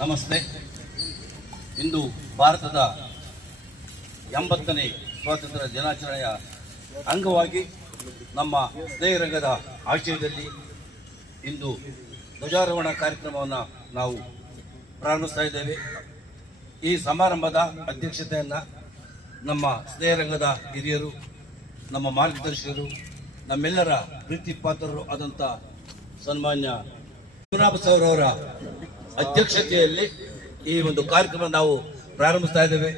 ನಮಸ್ತೆ. ಇಂದು ಭಾರತದ 80ನೇ ಸ್ವಾತಂತ್ರ್ಯ ದಿನಾಚರಣೆಯ ಅಂಗವಾಗಿ ನಮ್ಮ ಸ್ನೇಹರಂಗದ ಆಶ್ರಯದಲ್ಲಿ ಇಂದು ಧ್ವಜಾರೋಹಣ ಕಾರ್ಯಕ್ರಮವನ್ನು ನಾವು ಪ್ರಾರಂಭಿಸ್ತಾ ಇದ್ದೇವೆ. ಈ ಸಮಾರಂಭದ ಅಧ್ಯಕ್ಷತೆಯನ್ನು ನಮ್ಮ ಸ್ನೇಹರಂಗದ ಹಿರಿಯರು, ನಮ್ಮ ಮಾರ್ಗದರ್ಶಕರು, ನಮ್ಮೆಲ್ಲರ ಪ್ರೀತಿ ಪಾತ್ರರು ಆದಂಥ ಸನ್ಮಾನ್ಯ ಶಿವರಾಮ ಅವರ ಅಧ್ಯಕ್ಷತೆಯಲ್ಲಿ ಈ ಒಂದು ಕಾರ್ಯಕ್ರಮ ನಾವು ಪ್ರಾರಂಭಿಸ್ತಾ ಇದ್ದೇವೆ.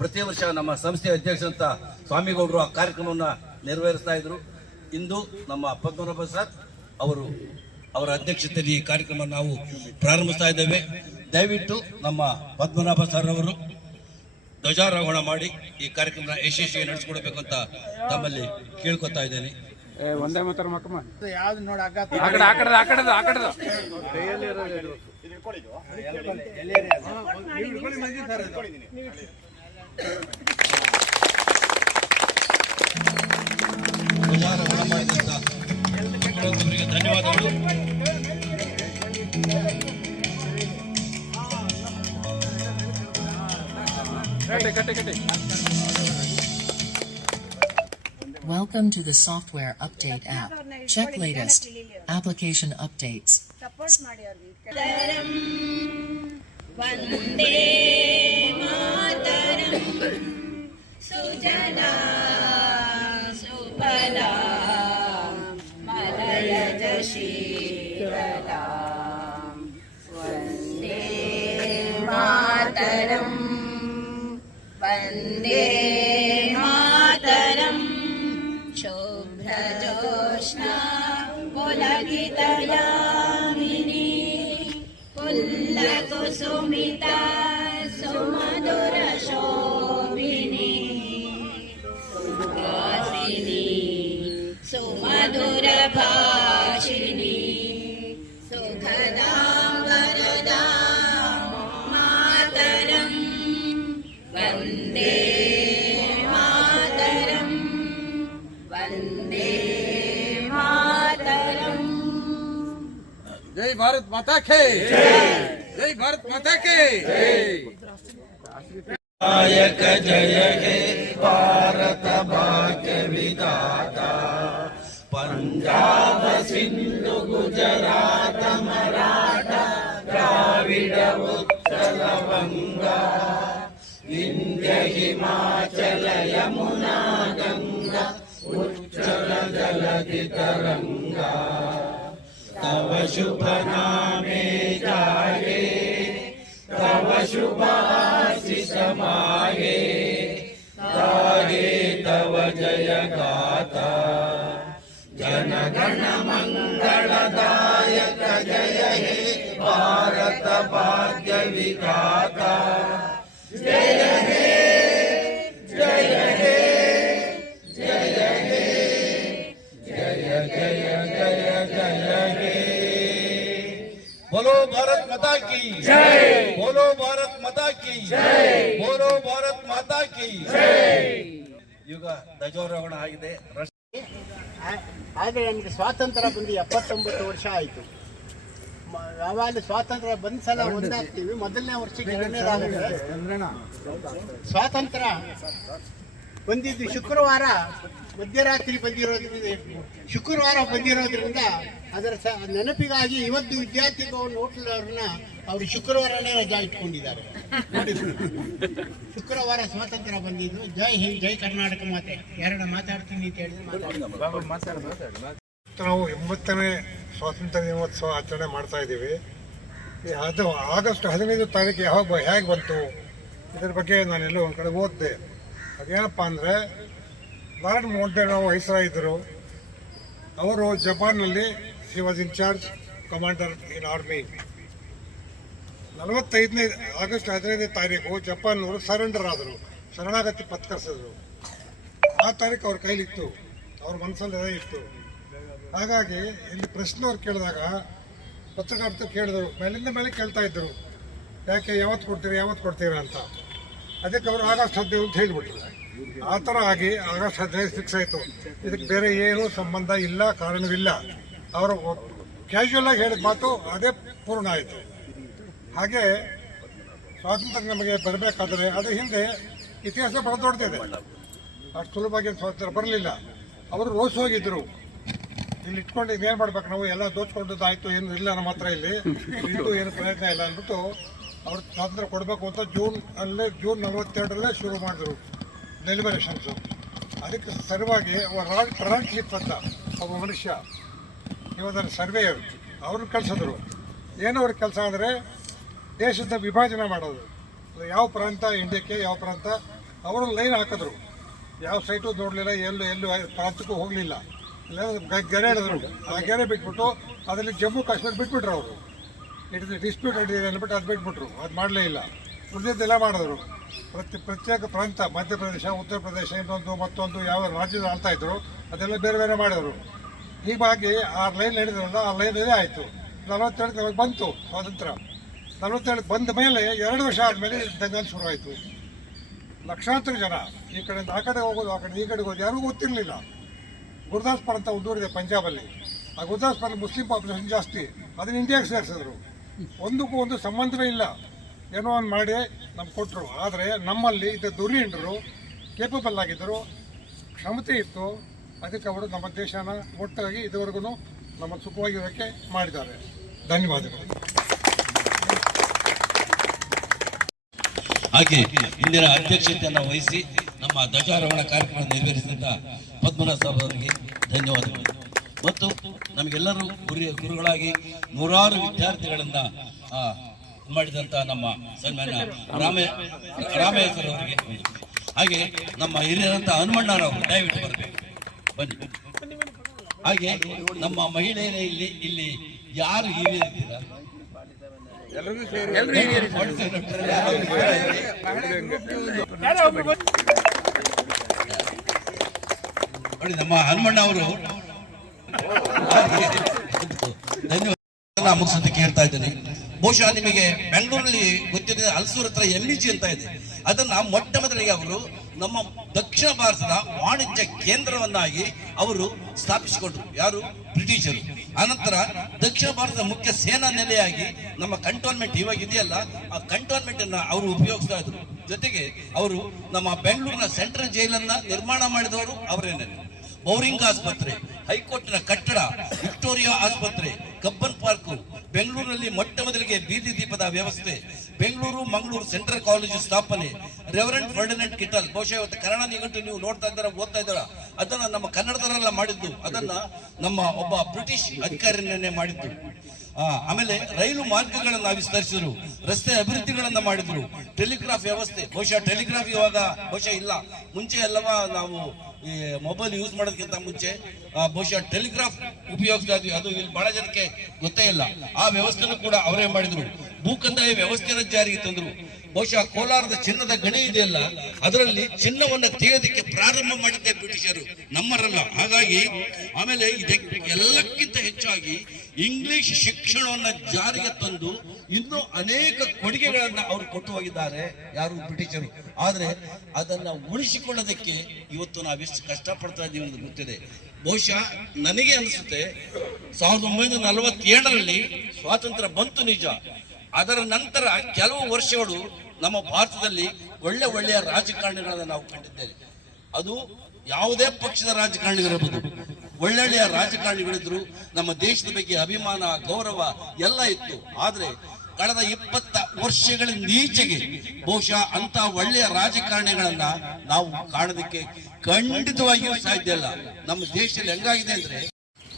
ಪ್ರತಿ ವರ್ಷ ನಮ್ಮ ಸಂಸ್ಥೆಯ ಅಧ್ಯಕ್ಷರಂತ ಸ್ವಾಮಿಗೌಡರು ಆ ಕಾರ್ಯಕ್ರಮವನ್ನು ನೆರವೇರಿಸ್ತಾ ಇದ್ರು. ಇಂದು ನಮ್ಮ ಪದ್ಮನಾಭ ಸರ್ ಅವರ ಅಧ್ಯಕ್ಷತೆಯಲ್ಲಿ ಈ ಕಾರ್ಯಕ್ರಮ ನಾವು ಪ್ರಾರಂಭಿಸ್ತಾ ಇದ್ದೇವೆ. ದಯವಿಟ್ಟು ನಮ್ಮ ಪದ್ಮನಾಭ ಸರ್ ಅವರು ಧ್ವಜಾರೋಹಣ ಮಾಡಿ ಈ ಕಾರ್ಯಕ್ರಮ ಯಶಸ್ವಿಯಾಗಿ ನಡೆಸಿಕೊಡ್ಬೇಕು ಅಂತ ತಮ್ಮಲ್ಲಿ ಕೇಳ್ಕೊತಾ ಇದ್ದೇನೆ. ಒಂದೇ ಮಾತ್ರ ಮಕ್ಕಮ್ಮ ಯಾವ್ದು ನೋಡಿ ಧ್ವಜಾರೋಹಣ ಮಾಡಿದಂತ ಅವರಿಗೆ ಧನ್ಯವಾದಗಳು. Welcome to the software update app. Check latest application updates. Support ಮಾಡಿ ವಂದೇ ಮಾತರಂ ಸುಜಲಾ ಸುಫಲಾ ಮಲಯಜ ಶೀತಲಾ ವಂದೇ ಮಾತರಂ ವಂದೇ ಮಾತರಂ ಶುಭ್ರಜೋಷ್ಣಾ ಪುಲಕಿತಯಾಮಿನಿ ಪುಲ್ಲಕುಸುಮಿತಾ ಸುಮಧುರ ಶೋಭಿನಿ ಸುಹಾಸಿನಿ ಸುಮಧುರ ಭಾಷಿಣಿ ಸುಖದಾಂ ವರದಾಂ ಮಾತರಂ ವಂದೇ ಮಾತರಂ ವಂದೇ ಮಾತರಂ. ಜೈ ಭಾರತ್ ಮಾತಾ ಕೇ ಜೈ ಭಾರತ್ ಮಾತಾ ಕೇ ನಾಯಕ ಜಯ ಹೇ ಭಾರತ ಭಾಗ್ಯ ವಿಧಾತ ಪಂಜಾಬ ಸಿಂಧು ಗುಜರಾತ ಮರಾಠ ದ್ರಾವಿಡ ಉತ್ಕಲ ವಂಗ ವಿಂಧ್ಯ ಹಿಮಾಚಲ ಯಮುನಾ ಗಂಗಾ ಉಚ್ಚಲ ಜಲಧಿ ತರಂಗಾ तव शुभ नामे जागे तव शुभ आशीष मागे गाहे तव जय गाथा जन गण मंगलदायक जय हे भारत भाग्य विधाता जय हे जय हे जय हे जय जय जय जय हे. बोलो भारत माता की जय, बोलो भारत माता की जय, बोलो भारत माता की जय. ಈಗ ಧ್ವಜಾರೋಹಣ ಆಗಿದೆ. ಆದರೆ ನಮಗೆ ಸ್ವಾತಂತ್ರ್ಯ ಬಂದು 79 ವರ್ಷ ಆಯಿತು. ಯಾವಾಗ ಸ್ವಾತಂತ್ರ್ಯ ಬಂದ ಸಲ ಒಂದಾಗ್ತೀವಿ, ಮೊದಲನೇ ವರ್ಷಕ್ಕೆ ಎರಡನೇದಾಗುತ್ತೆ. ಸ್ವಾತಂತ್ರ್ಯ ಬಂದಿದ್ದು ಶುಕ್ರವಾರ ಮಧ್ಯರಾತ್ರಿ ಬಂದಿರೋದ್ರಿಂದ ಅದರ ನೆನಪಿಗಾಗಿ ಇವತ್ತು ವಿದ್ಯಾರ್ಥಿ ಭವನ್ ಹೋಟೆಲ್ನ ಅವರು ಶುಕ್ರವಾರನೇ ರಜಾ ಇಟ್ಕೊಂಡಿದ್ದಾರೆ. ಶುಕ್ರವಾರ ಸ್ವಾತಂತ್ರ್ಯ ಬಂದಿದ್ದು. ಜೈ ಹಿಂದ್, ಜೈ ಕರ್ನಾಟಕ ಮಾತೆ. ಎರಡು ಮಾತಾಡ್ತೀನಿ ಅಂತ ಹೇಳಿದ್ರೆ ನಾವು 80ನೇ ಸ್ವಾತಂತ್ರ್ಯ ದಿನೋತ್ಸವ ಆಚರಣೆ ಮಾಡ್ತಾ ಇದ್ದೀವಿ. ಅದು ಆಗಸ್ಟ್ 15 ತಾರೀಕು ಹೇಗೆ ಬಂತು ಇದರ ಬಗ್ಗೆ ನಾನೆಲ್ಲೋ ಒಂದು ಕಡೆ ಓದಿದೆ. ಅದೇನಪ್ಪ ಅಂದರೆ ಲಾರ್ಡ್ ಮೌಂಟೇನ್ ವೈಸ್ರಾಯ್ ಇದ್ದರು. ಅವರು ಜಪಾನ್ನಲ್ಲಿ he was in charge commander in army. 45ನೇ ಆಗಸ್ಟ್ 15ನೇ ತಾರೀಕು ಜಪಾನ್ನವರು ಸರೆಂಡರ್ ಆದರು, ಶರಣಾಗತಿ ಪತ್ಕರಿಸಿದ್ರು. ಆ ತಾರೀಕು ಅವ್ರ ಕೈಲಿತ್ತು, ಅವ್ರ ಮನಸ್ಸಲ್ಲಿ ಇತ್ತು. ಹಾಗಾಗಿ ಇಲ್ಲಿ ಪ್ರಶ್ನೆಯವ್ರು ಕೇಳಿದಾಗ ಪತ್ರಕರ್ತರು ಕೇಳಿದ್ರು, ಮೇಲಿಂದ ಮೇಲೆ ಕೇಳ್ತಾ ಇದ್ದರು, ಯಾಕೆ ಯಾವತ್ತು ಕೊಡ್ತೀರಾ ಅಂತ. ಅದಕ್ಕೆ ಅವರು ಆಗಸ್ಟ್ 15 ಅಂತ ಹೇಳಿಬಿಟ್ರು. ಆ ಥರ ಆಗಿ ಆಗಸ್ಟ್ 15 ಫಿಕ್ಸ್ ಆಯಿತು. ಇದಕ್ಕೆ ಬೇರೆ ಏನೂ ಸಂಬಂಧ ಇಲ್ಲ, ಕಾರಣವಿಲ್ಲ. ಅವರು ಕ್ಯಾಶುವಲ್ ಆಗಿ ಹೇಳಿದ ಮಾತು ಅದೇ ಪೂರ್ಣ ಆಯಿತು. ಹಾಗೆ ಸ್ವಾತಂತ್ರ್ಯ ನಮಗೆ ಬರಬೇಕಾದ್ರೆ ಅದು ಹಿಂದೆ ಇತಿಹಾಸ ಬಹಳ ದೊಡ್ಡದಿದೆ. ಅಷ್ಟು ಸುಲಭವಾಗಿ ಸ್ವಾತಂತ್ರ್ಯ ಬರಲಿಲ್ಲ. ಅವರು ರೋಸ್ ಹೋಗಿದ್ರು, ಇಲ್ಲಿ ಇಟ್ಕೊಂಡು ಇನ್ನೇನು ಮಾಡ್ಬೇಕು ನಾವು, ಎಲ್ಲ ದೋಚ್ಕೊಂಡದ್ದಾಯ್ತು, ಏನು ಇಲ್ಲ ನಮ್ಮ ಹತ್ರ ಇಲ್ಲಿ ಇದು ಏನು ಪ್ರಯತ್ನ ಇಲ್ಲ ಅಂದ್ಬಿಟ್ಟು ಅವ್ರು ಸ್ವಾತಂತ್ರ್ಯ ಕೊಡಬೇಕು ಅಂತ ಜೂನ್ 42 ಶುರು ಮಾಡಿದ್ರು ಡೆಲಿಬರೇಷನ್ಸು. ಅದಕ್ಕೆ ಸರಿವಾಗಿ ರಾಡ್ ಕ್ಲಿಪ್ ಅಂತ ಒಬ್ಬ ಮನುಷ್ಯ, ಇವತ್ತು ಸರ್ವೇಯರ್, ಅವ್ರನ್ನ ಕಳಿಸಿದ್ರು. ಏನು ಅವ್ರ ಕೆಲಸ ಅಂದರೆ ದೇಶದ ವಿಭಜನೆ ಮಾಡೋದು, ಯಾವ ಪ್ರಾಂತ ಇಂಡಿಯಾಕ್ಕೆ ಯಾವ ಪ್ರಾಂತ, ಅವರು ಲೈನ್ ಹಾಕಿದ್ರು. ಯಾವ ಸೈಟು ನೋಡಲಿಲ್ಲ, ಎಲ್ಲೂ ಪ್ರಾಂತಕ್ಕೂ ಹೋಗಲಿಲ್ಲ, ಗೆರೆ ಹಿಡಿದ್ರು. ಆ ಗೆರೆ ಬಿಟ್ಬಿಟ್ಟು ಅದರಲ್ಲಿ ಜಮ್ಮು ಕಾಶ್ಮೀರ ಬಿಟ್ಬಿಟ್ರು ಅವರು. ಇಟ್ ಇಸ್ ಡಿಸ್ಪ್ಯೂಟ್ ಇದೆ ಅಂದ್ಬಿಟ್ಟು ಅದು ಬಿಟ್ಬಿಟ್ರು, ಅದು ಮಾಡಲೇ ಇಲ್ಲ. ಉಳಿದಿದ್ದೆಲ್ಲ ಮಾಡಿದ್ರು. ಪ್ರತ್ಯೇಕ ಪ್ರಾಂತ ಮಧ್ಯಪ್ರದೇಶ, ಉತ್ತರ ಪ್ರದೇಶ, ಇನ್ನೊಂದು ಮತ್ತೊಂದು ಯಾವ ರಾಜ್ಯದ ಆಳ್ತಾ ಇದ್ರು, ಅದೆಲ್ಲ ಬೇರೆ ಬೇರೆ ಮಾಡಿದರು. ಹೀಗಾಗಿ ಆ ಲೈನ್ ಹಿಡಿದ್ರಲ್ಲ, ಆ ಲೈನ್ ಆಯಿತು. 47 ನಮಗೆ ಬಂತು ಸ್ವಾತಂತ್ರ್ಯ. 47 ಬಂದ ಮೇಲೆ 2 ವರ್ಷ ಆದಮೇಲೆ ದಂಗಲ್ ಶುರುವಾಯಿತು. ಲಕ್ಷಾಂತರ ಜನ ಈ ಕಡೆಯಿಂದ ಆ ಕಡೆ ಹೋಗೋದು, ಆ ಕಡೆ ಈ ಕಡೆಗೆ ಹೋಗೋದು, ಯಾರಿಗೂ ಗೊತ್ತಿರಲಿಲ್ಲ. ಗುರುದಾಸ್ಪುರ ಅಂತ ಒಂದು ಊರಿದೆ ಪಂಜಾಬಲ್ಲಿ. ಆ ಗುರುದಾಸ್ಪುರಲ್ಲಿ ಮುಸ್ಲಿಂ ಪಾಪ್ಯುಲೇಷನ್ ಜಾಸ್ತಿ, ಅದನ್ನ ಇಂಡಿಯಾಗೆ ಸೇರಿಸಿದ್ರು. ಒಂದಕ್ಕೂ ಒಂದು ಸಂಬಂಧವೇ ಇಲ್ಲ. ಏನೋ ಒಂದು ಮಾಡಿ ನಮ್ಗೆ ಕೊಟ್ಟರು. ಆದರೆ ನಮ್ಮಲ್ಲಿ ಇದ್ದ ದುರ್ನೀಂಡರು ಕೇಪಬಲ್ ಆಗಿದ್ದರು, ಕ್ಷಮತೆ ಇತ್ತು. ಅದಕ್ಕೆ ಅವರು ನಮ್ಮ ದೇಶನ ಒಟ್ಟಾಗಿ ಇದುವರೆಗೂ ನಮ್ಮ ಸುಖವಾಗಿರೋಕ್ಕೆ ಮಾಡಿದ್ದಾರೆ. ಧನ್ಯವಾದಗಳು. ಹಾಗೆ ಇಂದಿನ ಅಧ್ಯಕ್ಷತೆಯನ್ನು ವಹಿಸಿ ನಮ್ಮ ಧ್ವಜಾರೋಹಣ ಕಾರ್ಯಕ್ರಮ ನೆರವೇರಿಸಿದ ಪದ್ಮನಾಭ ಸಾಬ್ ಅವರಿಗೆ ಧನ್ಯವಾದಗಳು. ಮತ್ತು ನಮಗೆಲ್ಲರೂ ಗುರುಗಳಾಗಿ ನೂರಾರು ವಿದ್ಯಾರ್ಥಿಗಳಿಂದ ಮಾಡಿದಂಥ ನಮ್ಮ ಸನ್ಮಾನ್ಯ ರಾಮಯ್ಯ ಸರ್ ಅವರಿಗೆ, ಹಾಗೆ ನಮ್ಮ ಹಿರಿಯರಂತ ಹನುಮಣ್ಣರವರು ದಯವಿಟ್ಟು ಬರಬೇಕು, ಬನ್ನಿ. ಹಾಗೆ ನಮ್ಮ ಮಹಿಳೆಯರೇ ಇಲ್ಲಿ ಯಾರು ಹಿರಿಯರಿದ್ದೀರಾ? ನೋಡಿ, ನಮ್ಮ ಹನುಮಣ್ಣ ಅವರು ಧನ್ಯವಾದ ಮುಗಿಸೋದಕ್ಕೆ ಹೇಳ್ತಾ ಇದ್ದೇನೆ. ಬಹುಶಃ ನಿಮಗೆ ಬೆಂಗಳೂರಲ್ಲಿ ಗೊತ್ತಿದೆ, ಹಲಸೂರ್ ಹತ್ರ MEG ಅಂತ ಇದೆ. ಅದನ್ನ ಮೊಟ್ಟ ಮೊದಲಿಗೆ ಅವರು ನಮ್ಮ ದಕ್ಷಿಣ ಭಾರತದ ವಾಣಿಜ್ಯ ಕೇಂದ್ರವನ್ನಾಗಿ ಅವರು ಸ್ಥಾಪಿಸಿಕೊಂಡ್ರು. ಯಾರು? ಬ್ರಿಟಿಷರು. ಆನಂತರ ದಕ್ಷಿಣ ಭಾರತದ ಮುಖ್ಯ ಸೇನಾ ನೆಲೆಯಾಗಿ ನಮ್ಮ ಕಂಟೋನ್ಮೆಂಟ್ ಇವಾಗ ಇದೆಯಲ್ಲ, ಆ ಕಂಟೋನ್ಮೆಂಟ್ ಅನ್ನ ಅವರು ಉಪಯೋಗಿಸ್ತಾ ಇದ್ರು. ಜೊತೆಗೆ ಅವರು ನಮ್ಮ ಬೆಂಗಳೂರಿನ ಸೆಂಟ್ರಲ್ ಜೈಲನ್ನ ನಿರ್ಮಾಣ ಮಾಡಿದವರು ಅವರೇನೆ. ಬೌರಿಂಗ್ ಆಸ್ಪತ್ರೆ, ಹೈಕೋರ್ಟ್ನ ಕಟ್ಟಡ, ವಿಕ್ಟೋರಿಯಾ ಆಸ್ಪತ್ರೆ, ಕಬ್ಬನ್ ಪಾರ್ಕ್, ಬೆಂಗಳೂರಿನಲ್ಲಿ ಮೊಟ್ಟ ಮೊದಲಿಗೆ ಬೀದಿ ದೀಪದ ವ್ಯವಸ್ಥೆ, ಬೆಂಗಳೂರು ಮಂಗಳೂರು ಸೆಂಟ್ರಲ್ ಕಾಲೇಜು ಸ್ಥಾಪನೆ, ರೆವರೆಂಟ್ ಫರ್ಡಿನೆಂಟ್ ಕಿಟಲ್, ಬಹುಶಃ ಇವತ್ತು ಕನ್ನಡ ನಿಘಂಟು ನೀವು ನೋಡ್ತಾ ಇದ್ದಾರ, ಓದ್ತಾ ಇದ್ದಾರ, ಅದನ್ನ ನಮ್ಮ ಕನ್ನಡದವರೆಲ್ಲ ಮಾಡಿದ್ದು, ಅದನ್ನ ನಮ್ಮ ಒಬ್ಬ ಬ್ರಿಟಿಷ್ ಅಧಿಕಾರಿನೇ ಮಾಡಿದ್ದು. ಆಮೇಲೆ ರೈಲು ಮಾರ್ಗಗಳನ್ನ ವಿಸ್ತರಿಸಿದ್ರು, ರಸ್ತೆ ಅಭಿವೃದ್ಧಿಗಳನ್ನ ಮಾಡಿದ್ರು, ಟೆಲಿಗ್ರಾಫ್ ವ್ಯವಸ್ಥೆ, ಬಹುಶಃ ಟೆಲಿಗ್ರಾಫ್ ಇವಾಗ ಬಹುಶಃ ಇಲ್ಲ, ಮುಂಚೆ ಎಲ್ಲವಾ ನಾವು ಈ ಮೊಬೈಲ್ ಯೂಸ್ ಮಾಡೋದಕ್ಕಿಂತ ಮುಂಚೆ ಬಹುಶಃ ಟೆಲಿಗ್ರಾಫ್ ಉಪಯೋಗಿಸ್ತಾ ಇದ್ವಿ. ಅದು ಇಲ್ಲಿ ಬಹಳ ಜನಕ್ಕೆ ಗೊತ್ತೇ ಇಲ್ಲ. ಆ ವ್ಯವಸ್ಥೆನೂ ಕೂಡ ಅವರೇ ಮಾಡಿದ್ರು. ಭೂಕಂದಾಯ ವ್ಯವಸ್ಥೆಯನ್ನು ಜಾರಿಗೆ ತಂದ್ರು. ಬಹುಶಃ ಕೋಲಾರದ ಚಿನ್ನದ ಗಣಿ ಇದೆಯಲ್ಲ, ಅದರಲ್ಲಿ ಚಿನ್ನವನ್ನು ತೆಗೆಯೋದಕ್ಕೆ ಪ್ರಾರಂಭ ಮಾಡಿದ್ದೆ ಬ್ರಿಟಿಷರು, ನಮ್ಮರಲ್ಲ. ಹಾಗಾಗಿ ಆಮೇಲೆ ಎಲ್ಲಕ್ಕಿಂತ ಹೆಚ್ಚಾಗಿ ಇಂಗ್ಲಿಷ್ ಶಿಕ್ಷಣವನ್ನು ಜಾರಿಗೆ ತಂದು ಇನ್ನೂ ಅನೇಕ ಕೊಡುಗೆಗಳನ್ನ ಅವರು ಕೊಟ್ಟು ಹೋಗಿದ್ದಾರೆ, ಯಾರು? ಬ್ರಿಟಿಷರು. ಆದ್ರೆ ಅದನ್ನ ಉಳಿಸಿಕೊಳ್ಳೋದಕ್ಕೆ ಇವತ್ತು ನಾವೆಷ್ಟು ಕಷ್ಟಪಡ್ತಾ ಇದ್ದೀವಿ ಅನ್ನೋದು ಗೊತ್ತಿದೆ. ಬಹುಶಃ ನನಗೆ ಅನಿಸುತ್ತೆ 1947ರಲ್ಲಿ ಸ್ವಾತಂತ್ರ್ಯ ಬಂತು ನಿಜ. ಅದರ ನಂತರ ಕೆಲವು ವರ್ಷಗಳು ನಮ್ಮ ಭಾರತದಲ್ಲಿ ಒಳ್ಳೆಯ ರಾಜಕಾರಣಿಗಳನ್ನ ನಾವು ಕಂಡಿದ್ದೇವೆ. ಅದು ಯಾವುದೇ ಪಕ್ಷದ ರಾಜಕಾರಣಿಗಳಿರ್ಬೋದು, ಒಳ್ಳೆಯ ರಾಜಕಾರಣಿಗಳಿದ್ರು, ನಮ್ಮ ದೇಶದ ಬಗ್ಗೆ ಅಭಿಮಾನ, ಗೌರವ ಎಲ್ಲ ಇತ್ತು. ಆದ್ರೆ ಕಳೆದ 20 ವರ್ಷಗಳಿಂದೀಚೆಗೆ ಬಹುಶಃ ಅಂತ ಒಳ್ಳೆಯ ರಾಜಕಾರಣಿಗಳನ್ನ ನಾವು ಕಾಣೋದಕ್ಕೆ ಖಂಡಿತವಾಗಿಯೂ ಸಾಧ್ಯ ಇಲ್ಲ. ನಮ್ಮ ದೇಶದಲ್ಲಿ ಹೆಂಗಾಗಿದೆ ಅಂದ್ರೆ,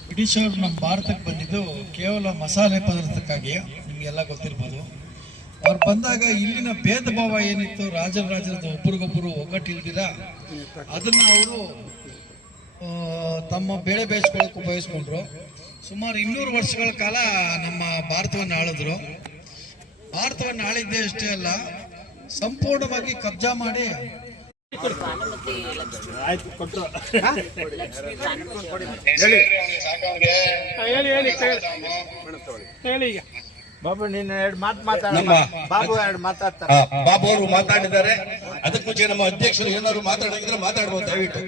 ಬ್ರಿಟಿಷರು ನಮ್ಮ ಭಾರತಕ್ಕೆ ಬಂದಿದ್ದು ಕೇವಲ ಮಸಾಲೆ ಪದಾರ್ಥಕ್ಕಾಗಿ, ನಿಮಗೆಲ್ಲ ಗೊತ್ತಿರ್ಬೋದು. ಅವ್ರು ಬಂದಾಗ ಇಲ್ಲಿನ ಭೇದ ಭಾವ ಏನಿತ್ತು, ರಾಜರದ ಒಬ್ರಿಗೊಬ್ಬರು ಒಗ್ಗಟ್ಟಿಲ್ದಿರ, ಅದನ್ನ ಅವರು ತಮ್ಮ ಬೆಳೆ ಬೇಯಿಸ್ಕೊಳ್ಳೋಕೆ ಉಪಯೋಗಿಸ್ಕೊಂಡ್ರು. ಸುಮಾರು 200 ವರ್ಷಗಳ ಕಾಲ ನಮ್ಮ ಭಾರತವನ್ನು ಆಳಿದ್ರು. ಭಾರತವನ್ನು ಆಳಿದ್ದೇ ಅಷ್ಟೇ ಅಲ್ಲ, ಸಂಪೂರ್ಣವಾಗಿ ಕಬ್ಜಾ ಮಾಡಿ ಬಾಬು ನೀನು 2 ಮಾತು ಮಾತಾಡ. ಬಾಬು 2 ಮಾತಾಡ್ತಾರೆ. ಬಾಬು ಅವರು ಮಾತಾಡಿದ್ದಾರೆ. ಅದಕ್ಕೆ ಮುಂಚೆ ನಮ್ಮ ಅಧ್ಯಕ್ಷರು ಏನಾದ್ರು ಮಾತಾಡಿದ್ರೆ ಮಾತಾಡ್ಬೋದು, ದಯವಿಟ್ಟು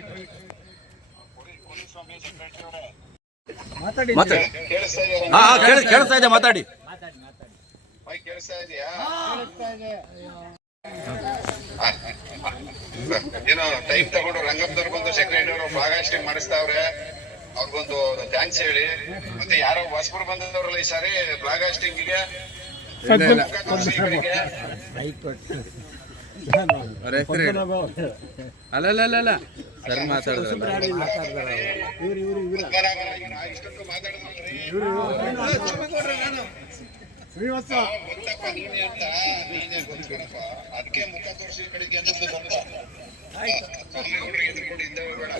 ಕೇಳಿಸ್ತಾ ಇದೆ, ಮಾತಾಡಿ. ಮೈ ಕೇಳಿಸ್ತಾ ಇದೆಯಾ? ಕೇಳಿಸ್ತಾ ಇದೆ. ಏನೋ ಟೈಮ್ ತಗೊಂಡು ರಂಗಪ್ಪದವ್ರು ಬಂದು ಸೆಕ್ರೆಟರಿ ಅವರು ಫ್ಲಾಗ್ ಹಾಸ್ಟಿಂಗ್ ಮಾಡಿಸ್ತಾವ್ರೆ, ಅವ್ರಿಗೊಂದು ಥ್ಯಾಂಕ್ಸ್ ಹೇಳಿ. ಮತ್ತೆ ಯಾರೋ ಹೊಸಬರು ಬಂದವರಲ್ಲ ಈ ಸಾರಿ ಫ್ಲಾಗ್ ಹಾಸ್ಟಿಂಗಿಗೆ ಅಲ್ಲ ಸರ್ ಮಾತಾಡಿದ್ರೆ ಇಷ್ಟೊಂದು ಮಾತಾಡಿದ್ರಿ ಶ್ರೀವತ್ಸ ಗೊತ್ತಪ್ಪ ನೀನೇ ಅಂತ, ನೀನೇ ಗೊತ್ತಪ್ಪ. ಅದಕ್ಕೆ ಮುಖ ತೋರಿಸಿ ಈ ಕಡೆಗೆ ಎದ್ದು ಬಂದ ಎದುರುಕೊಂಡು ಹಿಂದೆ ಹೋಗ್ಬೇಡ.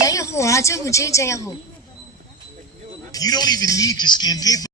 जय हो आजा मुझे जय हो You don't even need to scan paper.